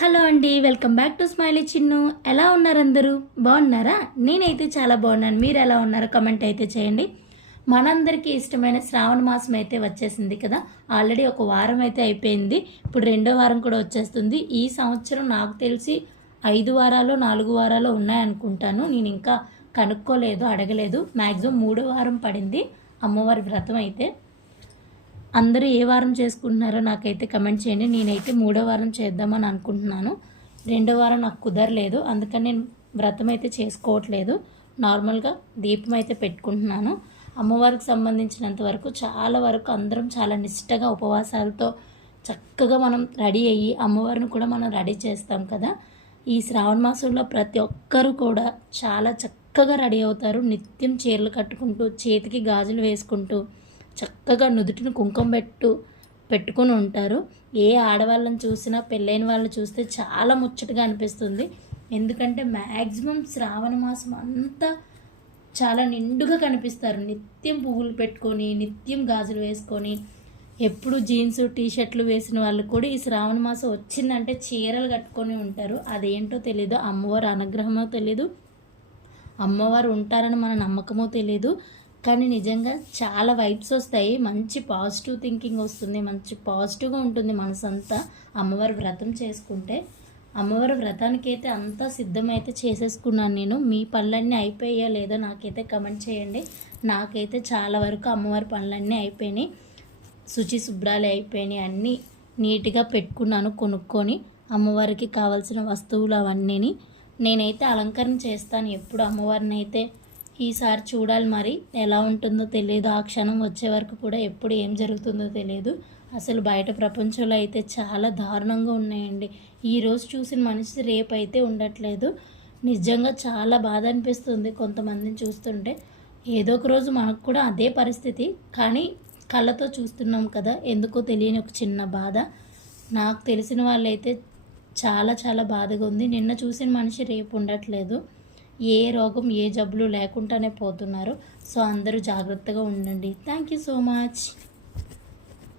Hello అండి, welcome back to smiley Chinnu. ఎలా ఉన్నారు అందరూ? బాగున్నారా? నేనైతే చాలా బాగున్నాను. మీరు ఎలా ఉన్నారో కమెంట్ అయితే చేయండి. మనందరికీ ఇష్టమైన శ్రావణ మాసం అయితే వచ్చేసింది కదా. ఆల్రెడీ ఒక వారం అయితే అయిపోయింది. ఇప్పుడు రెండో వారం కూడా వచ్చేస్తుంది. ఈ సంవత్సరం నాకు తెలిసి 5 వారాలు 4 వారాలు ఉన్నాయనుకుంటాను. నేను ఇంకా కనుక్కోలేదు, అడగలేదు. మ్యాక్సిమం 3వ వారం పడింది అమ్మవారి వ్రతం అయితే. అందరూ ఏ వారం చేసుకుంటున్నారో నాకైతే కమెంట్ చేయండి. నేనైతే 3వ వారం చేద్దామని అనుకుంటున్నాను. 2వ వారం నాకు కుదరలేదు, అందుకని నేను వ్రతం అయితే చేసుకోవట్లేదు. నార్మల్గా దీపం అయితే పెట్టుకుంటున్నాను. అమ్మవారికి సంబంధించినంత వరకు చాలా వరకు అందరం చాలా నిష్టగా ఉపవాసాలతో చక్కగా మనం రెడీ అయ్యి అమ్మవారిని కూడా మనం రెడీ చేస్తాం కదా. ఈ శ్రావణ మాసంలో ప్రతి ఒక్కరూ కూడా చాలా చక్కగా రెడీ అవుతారు. నిత్యం చీరలు కట్టుకుంటూ, చేతికి గాజులు వేసుకుంటూ, చక్కగా నుదుటిని కుంకుమ పెట్టుకొని ఉంటారు. ఏ ఆడవాళ్ళని చూసినా, పెళ్ళైన వాళ్ళని చూస్తే చాలా ముచ్చటగా అనిపిస్తుంది. ఎందుకంటే మ్యాక్సిమం శ్రావణ మాసం అంతా చాలా నిండుగా కనిపిస్తారు. నిత్యం పువ్వులు పెట్టుకొని, నిత్యం గాజులు వేసుకొని, ఎప్పుడు జీన్స్ టీషర్ట్లు వేసిన వాళ్ళు కూడా ఈ శ్రావణ మాసం వచ్చిందంటే చీరలు కట్టుకొని ఉంటారు. అదేంటో తెలీదు, అమ్మవారి అనుగ్రహమో తెలీదు, అమ్మవారు ఉంటారని మన నమ్మకమో తెలీదు. కానీ నిజంగా చాలా వైబ్స్ వస్తాయి. మంచి పాజిటివ్ థింకింగ్ వస్తుంది, మంచి పాజిటివ్గా ఉంటుంది మనసంతా అమ్మవారి వ్రతం చేసుకుంటే. అమ్మవారి వ్రతానికి అయితే అంతా సిద్ధమైతే చేసేసుకున్నాను నేను. మీ పనులన్నీ అయిపోయా లేదో నాకైతే కమెంట్ చేయండి. నాకైతే చాలా వరకు అమ్మవారి పనులన్నీ అయిపోయినాయి. శుచి శుభ్రాలు అయిపోయినాయి. అన్నీ నీట్గా పెట్టుకున్నాను కొనుక్కొని. అమ్మవారికి కావాల్సిన వస్తువులు అవన్నీని నేనైతే అలంకరణ చేస్తాను ఎప్పుడు అమ్మవారిని అయితే. ఈసారి చూడాలి, మరి ఎలా ఉంటుందో తెలియదు. ఆ క్షణం వచ్చే వరకు కూడా ఎప్పుడు ఏం జరుగుతుందో తెలియదు. అసలు బయట ప్రపంచంలో అయితే చాలా దారుణంగా ఉన్నాయండి. ఈరోజు చూసిన మనిషి రేపు అయితే ఉండట్లేదు. నిజంగా చాలా బాధ అనిపిస్తుంది కొంతమందిని చూస్తుంటే. ఏదో ఒక రోజు మనకు కూడా అదే పరిస్థితి, కానీ కళ్ళతో చూస్తున్నాం కదా, ఎందుకో తెలియని ఒక చిన్న బాధ. నాకు తెలిసిన వాళ్ళైతే చాలా చాలా బాధగా ఉంది. నిన్న చూసిన మనిషి రేపు ఉండట్లేదు. ఏ రోగం ఏ జబ్బులు లేకుండానే పోతున్నారు. సో అందరూ జాగ్రత్తగా ఉండండి. Thank you so much.